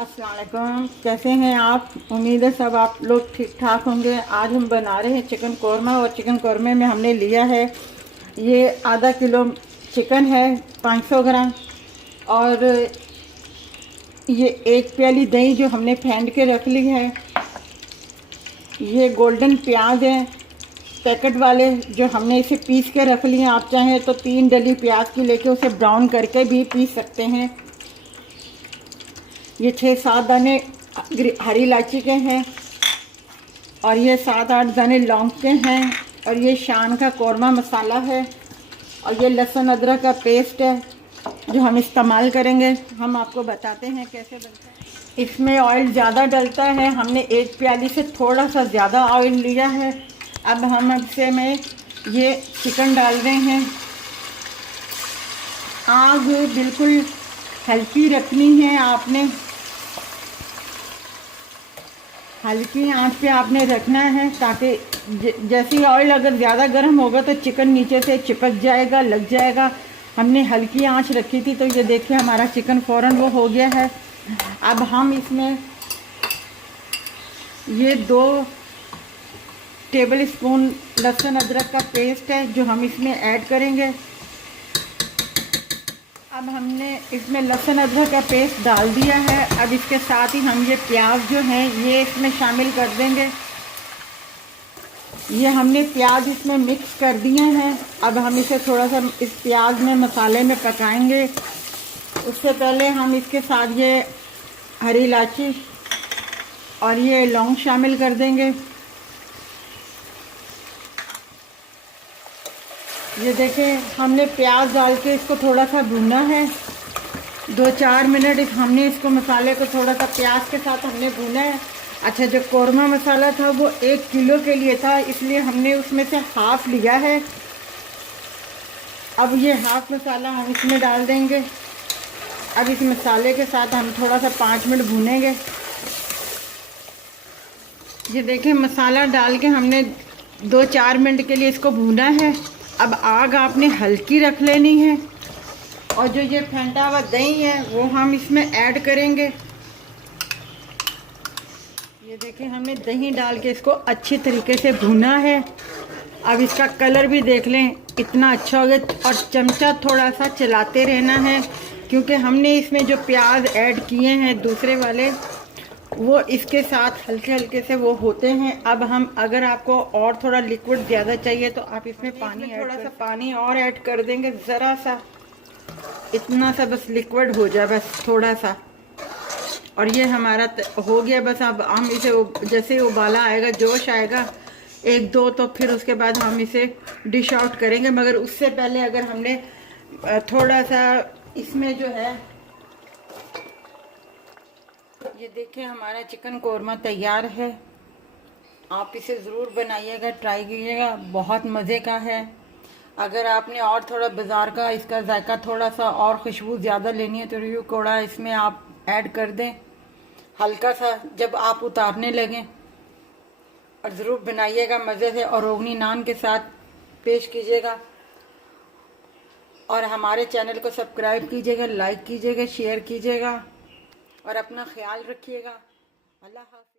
अस्सलाम वालेकुम। कैसे हैं आप? उम्मीद है सब आप लोग ठीक ठाक होंगे। आज हम बना रहे हैं चिकन कौरमा, और चिकन कौरमे में हमने लिया है ये आधा किलो चिकन है, 500 ग्राम, और ये एक प्याली दही जो हमने फेंट के रख ली है। ये गोल्डन प्याज है पैकेट वाले, जो हमने इसे पीस के रख लिए। आप चाहें तो 3 डली प्याज की लेके उसे ब्राउन करके भी पीस सकते हैं। ये 6-7 दाने हरी इलायची के हैं, और ये 7-8 दाने लौंग के हैं, और ये शान का कौरमा मसाला है, और ये लहसुन अदरक का पेस्ट है जो हम इस्तेमाल करेंगे। हम आपको बताते हैं कैसे बनता है। इसमें ऑयल ज़्यादा डलता है, हमने एक प्याली से थोड़ा सा ज़्यादा ऑयल लिया है। अब हम इसे में ये चिकन डाल रहे हैं। आग बिल्कुल हल्की रखनी है आपने, हल्की आंच पे आपने रखना है, ताकि जैसे ही ऑयल अगर ज़्यादा गर्म होगा तो चिकन नीचे से चिपक जाएगा, लग जाएगा। हमने हल्की आंच रखी थी, तो ये देखिए हमारा चिकन फ़ौरन वो हो गया है। अब हम इसमें ये 2 टेबल स्पून लहसुन अदरक का पेस्ट है जो हम इसमें ऐड करेंगे। अब हमने इसमें लहसुन अदरक का पेस्ट डाल दिया है। अब इसके साथ ही हम ये प्याज जो है ये इसमें शामिल कर देंगे। ये हमने प्याज इसमें मिक्स कर दिए हैं। अब हम इसे थोड़ा सा इस प्याज में मसाले में पकाएंगे। उससे पहले हम इसके साथ ये हरी इलायची और ये लौंग शामिल कर देंगे। ये देखें, हमने प्याज डाल के इसको थोड़ा सा भूना है। 2-4 मिनट हमने इसको मसाले को थोड़ा सा प्याज के साथ हमने भूना है। अच्छा, जो कौरमा मसाला था वो 1 किलो के लिए था, इसलिए हमने उसमें से हाफ़ लिया है। अब ये हाफ़ मसाला हम इसमें डाल देंगे। अब इस मसाले के साथ हम थोड़ा सा 5 मिनट भूनेंगे। ये देखें, मसाला डाल के हमने 2-4 मिनट के लिए इसको भूना है। अब आग आपने हल्की रख लेनी है, और जो ये फेंटा हुआ दही है वो हम इसमें ऐड करेंगे। ये देखें, हमने दही डाल के इसको अच्छी तरीके से भुना है। अब इसका कलर भी देख लें, इतना अच्छा हो गया। और चमचा थोड़ा सा चलाते रहना है, क्योंकि हमने इसमें जो प्याज ऐड किए हैं दूसरे वाले, वो इसके साथ हल्के हल्के से वो होते हैं। अब हम, अगर आपको और थोड़ा लिक्विड ज़्यादा चाहिए तो आप इसमें पानी, थोड़ा सा पानी और ऐड कर देंगे, ज़रा सा, इतना सा बस लिक्विड हो जाए, बस थोड़ा सा। और ये हमारा हो गया। बस अब हम इसे जैसे उबाला आएगा, जोश आएगा 1-2, तो फिर उसके बाद हम इसे डिश आउट करेंगे। मगर उससे पहले अगर हमने थोड़ा सा इसमें जो है, ये देखिए हमारा चिकन कौरमा तैयार है। आप इसे ज़रूर बनाइएगा, ट्राई कीजिएगा, बहुत मज़े का है। अगर आपने और थोड़ा बाज़ार का इसका जायका थोड़ा सा और खुशबू ज़्यादा लेनी है तो रिव्यू कोड़ा इसमें आप ऐड कर दें हल्का सा, जब आप उतारने लगें। और ज़रूर बनाइएगा मज़े से, और रोगनी नान के साथ पेश कीजिएगा। और हमारे चैनल को सब्सक्राइब कीजिएगा, लाइक कीजिएगा, शेयर कीजिएगा, और अपना ख्याल रखिएगा। अल्लाह हाफ़िज़।